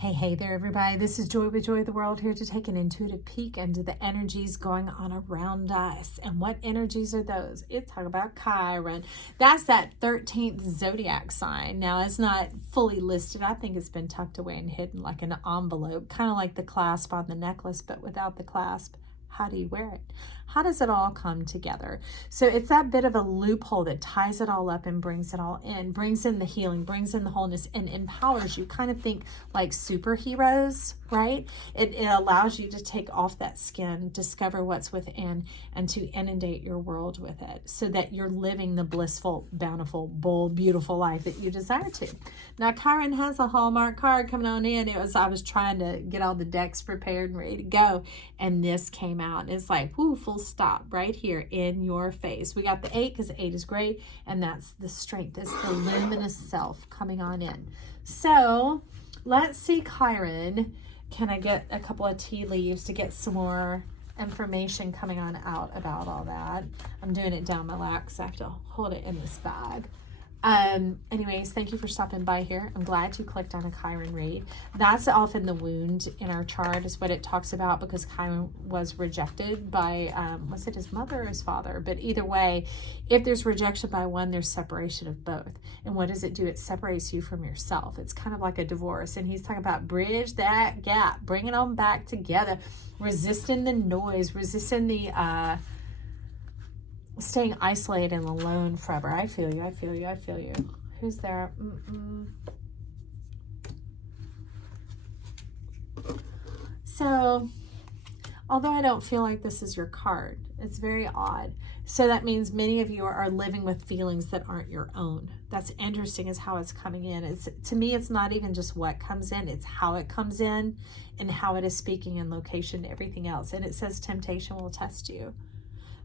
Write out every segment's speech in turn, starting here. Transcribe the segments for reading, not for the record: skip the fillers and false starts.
Hey there, everybody. This is Joy with Joy of the World, here to take an intuitive peek into the energies going on around us. And what energies are those? It's talking about Chiron. That's that 13th zodiac sign. Now, it's not fully listed. I think it's been tucked away and hidden like an envelope, kind of like the clasp on the necklace, but without the clasp. How do you wear it? How does it all come together? So it's that bit of a loophole that ties it all up and brings it all in, brings in the healing, brings in the wholeness, and empowers you. Kind of think like superheroes, right? It allows you to take off that skin, discover what's within, and to inundate your world with it so that you're living the blissful, bountiful, bold, beautiful life that you desire to. Now, Chiron has a Hallmark card coming on in. I was trying to get all the decks prepared and ready to go, and this came out. It's like, whoo, full stop right here in your face. We got the 8 because 8 is great, and that's the strength. It's the luminous self coming on in. So let's see, Chiron. Can I get a couple of tea leaves to get some more information coming on out about all that? I'm doing it down my lap because I have to hold it in this bag. Anyways, thank you for stopping by here. I'm glad you clicked on a Chiron read. That's often the wound in our chart is what it talks about, because Chiron was rejected by, was it his mother or his father? But either way, if there's rejection by one, there's separation of both. And what does it do? It separates you from yourself. It's kind of like a divorce. And he's talking about bridge that gap, bring it on back together, resisting the noise, resisting the, staying isolated and alone forever. I feel you. I feel you. I feel you. Who's there? So, although I don't feel like this is your card, it's very odd. So that means many of you are living with feelings that aren't your own. That's interesting, is how it's coming in. It's, to me, it's not even just what comes in, it's how it comes in and how it is speaking in location to everything else. And it says temptation will test you.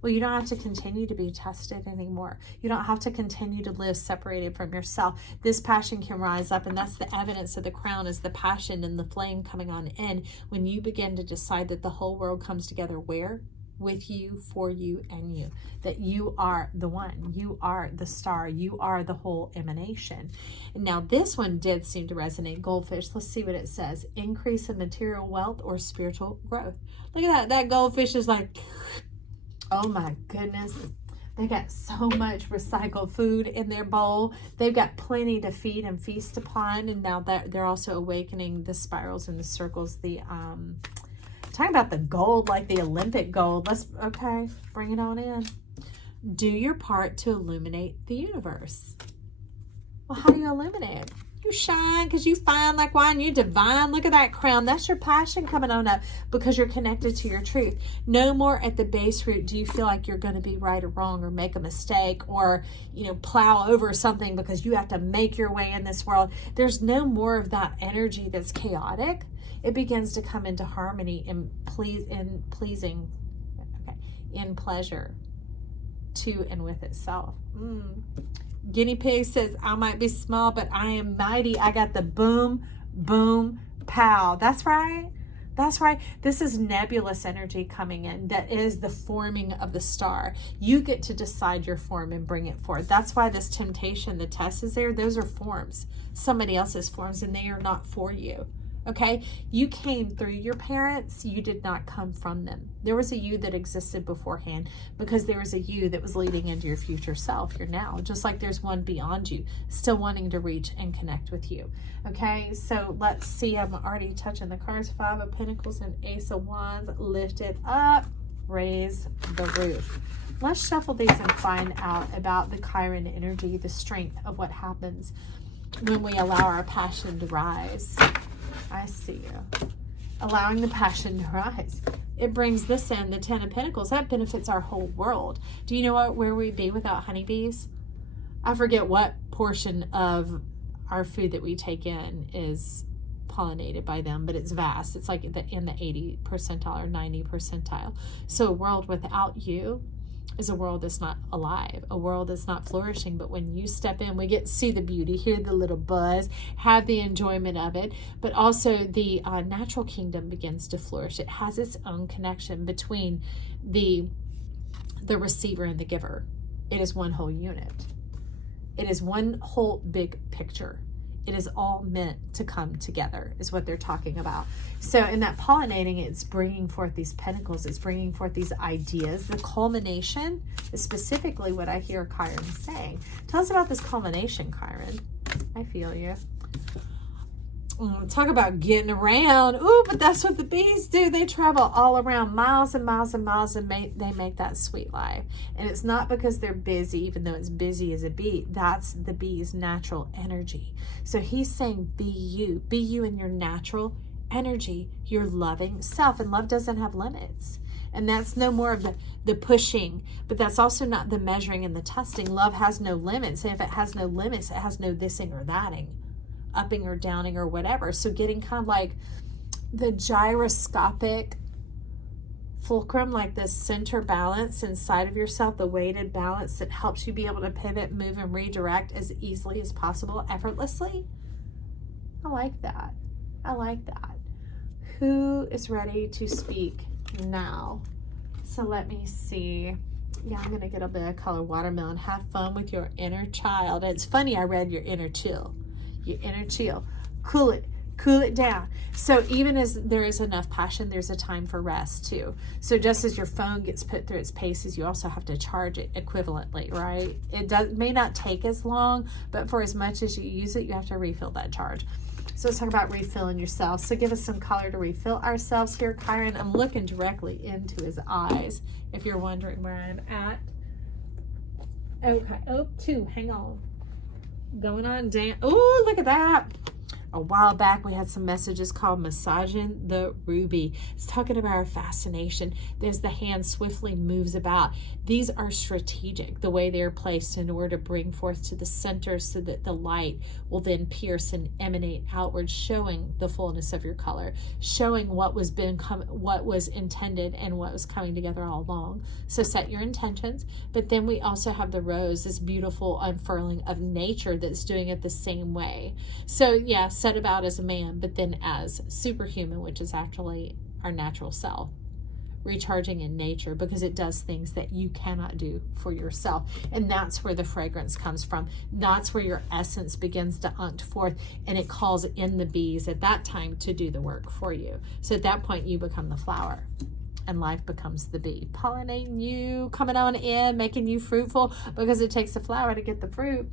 Well, you don't have to continue to be tested anymore. You don't have to continue to live separated from yourself. This passion can rise up, and that's the evidence of the crown, is the passion and the flame coming on in when you begin to decide that the whole world comes together where? With you, for you, and you. That you are the one. You are the star. You are the whole emanation. And now this one did seem to resonate. Goldfish. Let's see what it says. Increase in material wealth or spiritual growth. Look at that. That goldfish is like... Oh my goodness. They got so much recycled food in their bowl. They've got plenty to feed and feast upon. And now they're also awakening the spirals and the circles. The talking about the gold, like the Olympic gold. Okay, bring it on in. Do your part to illuminate the universe. Well, how do you illuminate it? You shine because you fine like wine. You're divine. Look at that crown. That's your passion coming on up because you're connected to your truth. No more at the base root do you feel like you're going to be right or wrong or make a mistake or, plow over something because you have to make your way in this world. There's no more of that energy that's chaotic. It begins to come into harmony and pleasing, in pleasure to and with itself. Guinea pig says, I might be small, but I am mighty. I got the boom, boom, pow. That's right. That's right. This is nebulous energy coming in. That is the forming of the star. You get to decide your form and bring it forth. That's why this temptation, the test is there. Those are forms, somebody else's forms, and they are not for you. Okay, you came through your parents. You did not come from them. There was a you that existed beforehand because there was a you that was leading into your future self. You're now, just like there's one beyond you, still wanting to reach and connect with you. Okay, so let's see. I'm already touching the cards. 5 of Pentacles and Ace of Wands. Lift it up. Raise the roof. Let's shuffle these and find out about the Chiron energy, the strength of what happens when we allow our passion to rise. I see you. Allowing the passion to rise. It brings this in, the 10 of Pentacles. That benefits our whole world. Do you know where we'd be without honeybees? I forget what portion of our food that we take in is pollinated by them, but it's vast. It's like in the 80 percentile or 90 percentile. So a world without you is a world that's not alive, a world that's not flourishing. But when you step in, we get to see the beauty, hear the little buzz, have the enjoyment of it, but also the natural kingdom begins to flourish. It has its own connection between the receiver and the giver. It is one whole unit. It is one whole big picture. It is all meant to come together, is what they're talking about. So in that pollinating, it's bringing forth these pentacles. It's bringing forth these ideas. The culmination is specifically what I hear Chiron saying. Tell us about this culmination, Chiron. I feel you. Talk about getting around. Ooh, but that's what the bees do. They travel all around, miles and miles and miles, and they make that sweet life. And it's not because they're busy, even though it's busy as a bee. That's the bee's natural energy. So he's saying, be you in your natural energy, your loving self. And love doesn't have limits. And that's no more of the pushing, but that's also not the measuring and the testing. Love has no limits. And if it has no limits, it has no thising or thating, upping or downing or whatever. So getting kind of like the gyroscopic fulcrum, like the center balance inside of yourself, the weighted balance that helps you be able to pivot, move, and redirect as easily as possible, effortlessly. I like that. I like that. Who is ready to speak now? So let me see. Yeah, I'm going to get a bit of color watermelon. Have fun with your inner child. And it's funny, I read your inner chill. Your inner chill. Cool it down. So even as there is enough passion, there's a time for rest too. So just as your phone gets put through its paces, you also have to charge it equivalently, right? It may not take as long, but for as much as you use it, you have to refill that charge. So let's talk about refilling yourself. So give us some color to refill ourselves here, Chiron. I'm looking directly into his eyes, if you're wondering where I'm at. Okay. Oh, 2. Hang on. Going on down. Oh, look at that. A while back, we had some messages called Massaging the Ruby. It's talking about our fascination. There's the hand swiftly moves about. These are strategic, the way they're placed in order to bring forth to the center so that the light will then pierce and emanate outward, showing the fullness of your color, showing what was intended and what was coming together all along. So set your intentions. But then we also have the rose, this beautiful unfurling of nature that's doing it the same way. So yeah, set about as a man, but then as superhuman, which is actually our natural self, recharging in nature, because it does things that you cannot do for yourself. And that's where the fragrance comes from. That's where your essence begins to unct forth, and it calls in the bees at that time to do the work for you. So at that point, you become the flower and life becomes the bee, pollinating you, coming on in, making you fruitful, because it takes the flower to get the fruit.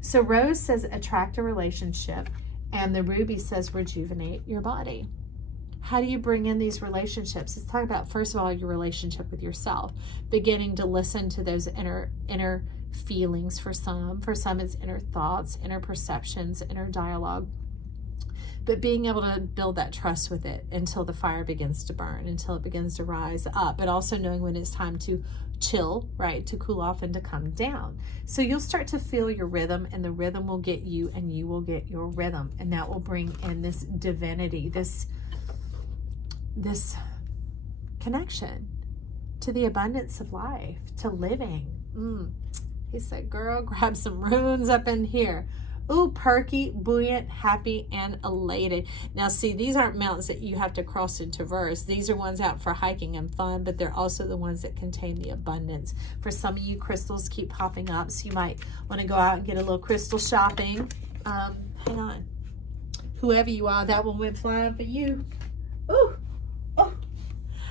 So rose says attract a relationship, and the ruby says rejuvenate your body. How do you bring in these relationships? Let's talk about, first of all, your relationship with yourself, beginning to listen to those inner feelings. For some it's inner thoughts, inner perceptions, inner dialogue, but being able to build that trust with it until the fire begins to burn, until it begins to rise up, but also knowing when it's time to chill, right, to cool off and to come down. So you'll start to feel your rhythm, and the rhythm will get you, and you will get your rhythm, and that will bring in this divinity, this connection to the abundance of life, to living. He said, girl, grab some runes up in here. Ooh, perky, buoyant, happy, and elated. Now, see, these aren't mountains that you have to cross and traverse. These are ones out for hiking and fun, but they're also the ones that contain the abundance. For some of you, crystals keep popping up, so you might want to go out and get a little crystal shopping. Hang on. Whoever you are, that one went flying for you. Ooh. Oh.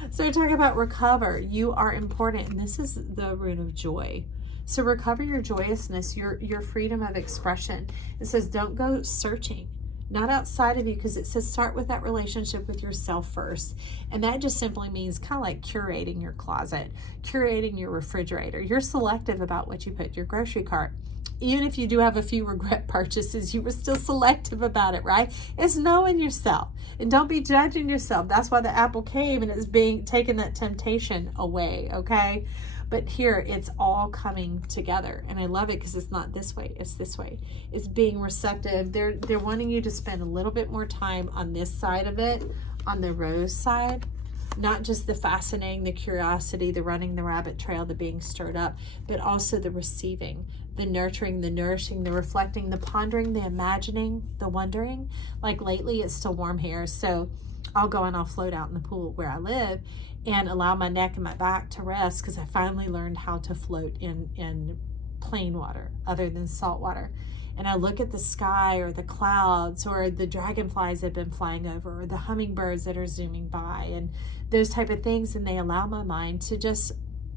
So we're talking about recover. You are important, and this is the rune of joy. So recover your joyousness, your freedom of expression. It says don't go searching, not outside of you, because it says start with that relationship with yourself first. And that just simply means kind of like curating your closet, curating your refrigerator. You're selective about what you put in your grocery cart. Even if you do have a few regret purchases, you were still selective about it, right? It's knowing yourself, and don't be judging yourself. That's why the apple came, and it's being taking that temptation away, okay? But here, it's all coming together. And I love it because it's not this way, it's this way. It's being receptive. They're wanting you to spend a little bit more time on this side of it, on the rose side. Not just the fascinating, the curiosity, the running the rabbit trail, the being stirred up, but also the receiving, the nurturing, the nourishing, the reflecting, the pondering, the imagining, the wondering. Like lately, it's still warm here, so I'll go and I'll float out in the pool where I live and allow my neck and my back to rest, because I finally learned how to float in plain water other than salt water. and I look at the sky or the clouds or the dragonflies that have been flying over or the hummingbirds that are zooming by and those type of things, and they allow my mind to just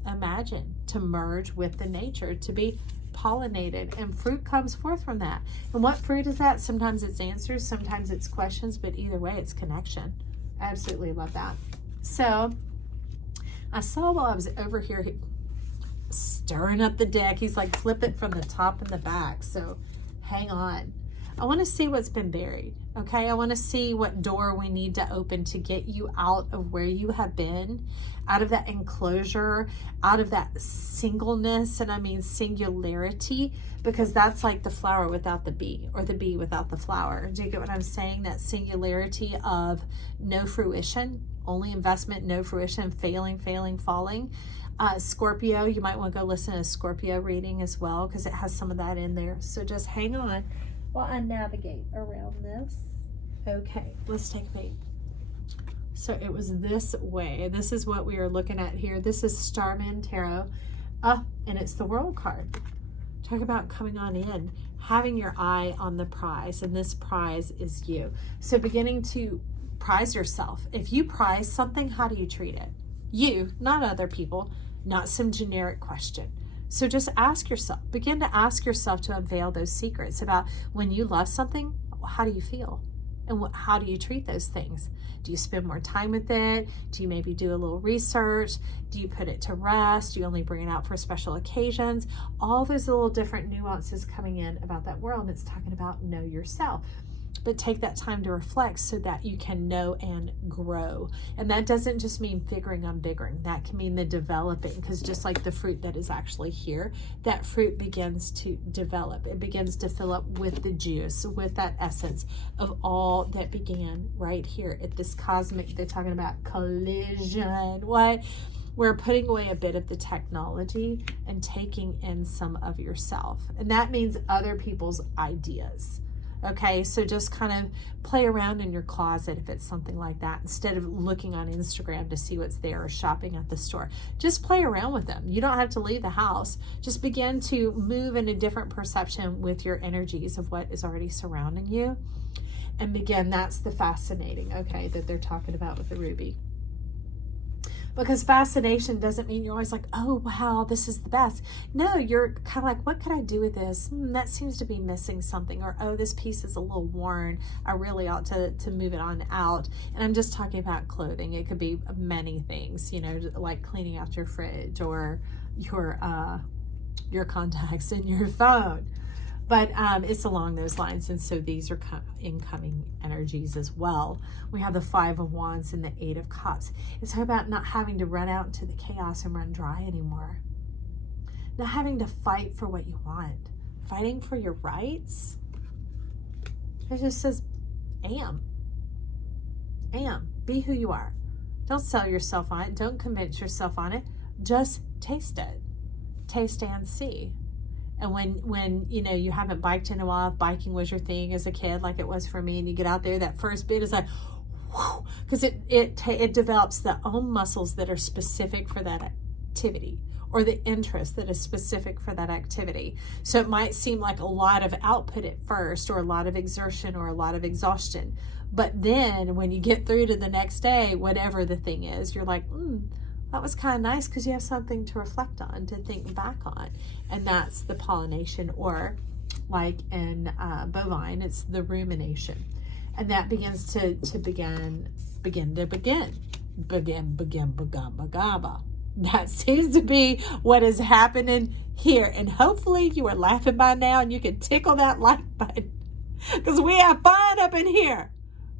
imagine, to merge with the nature, to be pollinated, and fruit comes forth from that. And what fruit is that? Sometimes it's answers, sometimes it's questions, but either way it's connection. I absolutely love that. So I saw while I was over here stirring up the deck, he's like, flip it from the top and the back, so hang on. I want to see what's been buried. Okay, I want to see what door we need to open to get you out of where you have been, out of that enclosure, out of that singleness, and I mean singularity, because that's like the flower without the bee, or the bee without the flower. Do you get what I'm saying? That singularity of no fruition, only investment, no fruition, failing, falling. Scorpio, you might want to go listen to a Scorpio reading as well, because it has some of that in there. So just hang on while I navigate around this. Okay, let's take a peek. So it was this way. This is what we are looking at here. This is Starman Tarot. And it's the World card. Talk about coming on in, having your eye on the prize, and this prize is you. So beginning to prize yourself. If you prize something, how do you treat it? You, not other people, not some generic question. So just ask yourself, begin to ask yourself to unveil those secrets about when you love something, how do you feel? And how do you treat those things? Do you spend more time with it? Do you maybe do a little research? Do you put it to rest? Do you only bring it out for special occasions? All those little different nuances coming in about that world. It's talking about know yourself. But take that time to reflect so that you can know and grow. And that doesn't just mean figuring on biggering. That can mean the developing, because just like the fruit that is actually here, that fruit begins to develop. It begins to fill up with the juice, with that essence of all that began right here at this cosmic, they're talking about collision. What? We're putting away a bit of the technology and taking in some of yourself. And that means other people's ideas. Okay, so just kind of play around in your closet if it's something like that, instead of looking on Instagram to see what's there or shopping at the store. Just play around with them. You don't have to leave the house. Just begin to move in a different perception with your energies of what is already surrounding you. And begin, that's the fascinating, okay, that they're talking about with the ruby. Because fascination doesn't mean you're always like, oh, wow, this is the best. No, you're kind of like, what could I do with this? That seems to be missing something. Or, oh, this piece is a little worn. I really ought to move it on out. And I'm just talking about clothing. It could be many things, you know, like cleaning out your fridge or your contacts in your phone. But it's along those lines. And so these are incoming energies as well. We have the 5 of Wands and the 8 of Cups. It's about not having to run out into the chaos and run dry anymore. Not having to fight for what you want. Fighting for your rights. It just says, be who you are. Don't sell yourself on it. Don't convince yourself on it. Just taste it. Taste and see. And when you know you haven't biked in a while, if biking was your thing as a kid, like it was for me, and you get out there, that first bit is like, because it develops the own muscles that are specific for that activity, or the interest that is specific for that activity. So it might seem like a lot of output at first, or a lot of exertion, or a lot of exhaustion. But then when you get through to the next day, whatever the thing is, you're like, that was kind of nice, because you have something to reflect on, to think back on. And that's the pollination, or like in bovine, it's the rumination. And that begins to begin. That seems to be what is happening here. And hopefully you are laughing by now and you can tickle that like button, because we have fun up in here.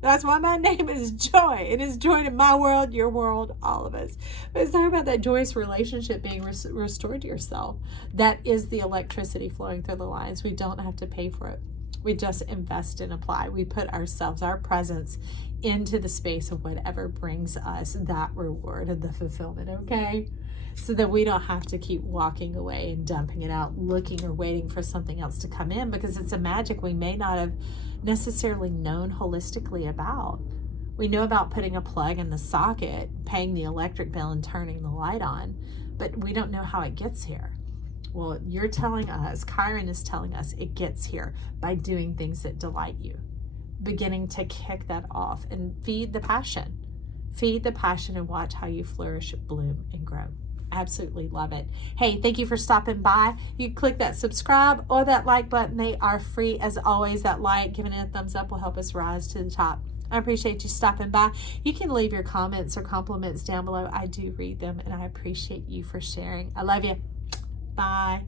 That's why my name is Joy. It is joy in my world, your world, all of us. But it's talking about that joyous relationship being restored to yourself. That is the electricity flowing through the lines. We don't have to pay for it. We just invest and apply. We put ourselves, our presence, into the space of whatever brings us that reward and the fulfillment, okay? So that we don't have to keep walking away and dumping it out, looking or waiting for something else to come in, because it's a magic we may not have necessarily known holistically about. We know about putting a plug in the socket, paying the electric bill, and turning the light on, but we don't know how it gets here. Well, you're telling us, Chiron is telling us, it gets here by doing things that delight you, beginning to kick that off and feed the passion. Feed the passion and watch how you flourish, bloom, and grow. Absolutely love it. Hey, thank you for stopping by. You click that subscribe or that like button. They are free as always. That like, giving it a thumbs up will help us rise to the top. I appreciate you stopping by. You can leave your comments or compliments down below. I do read them, and I appreciate you for sharing. I love you. Bye.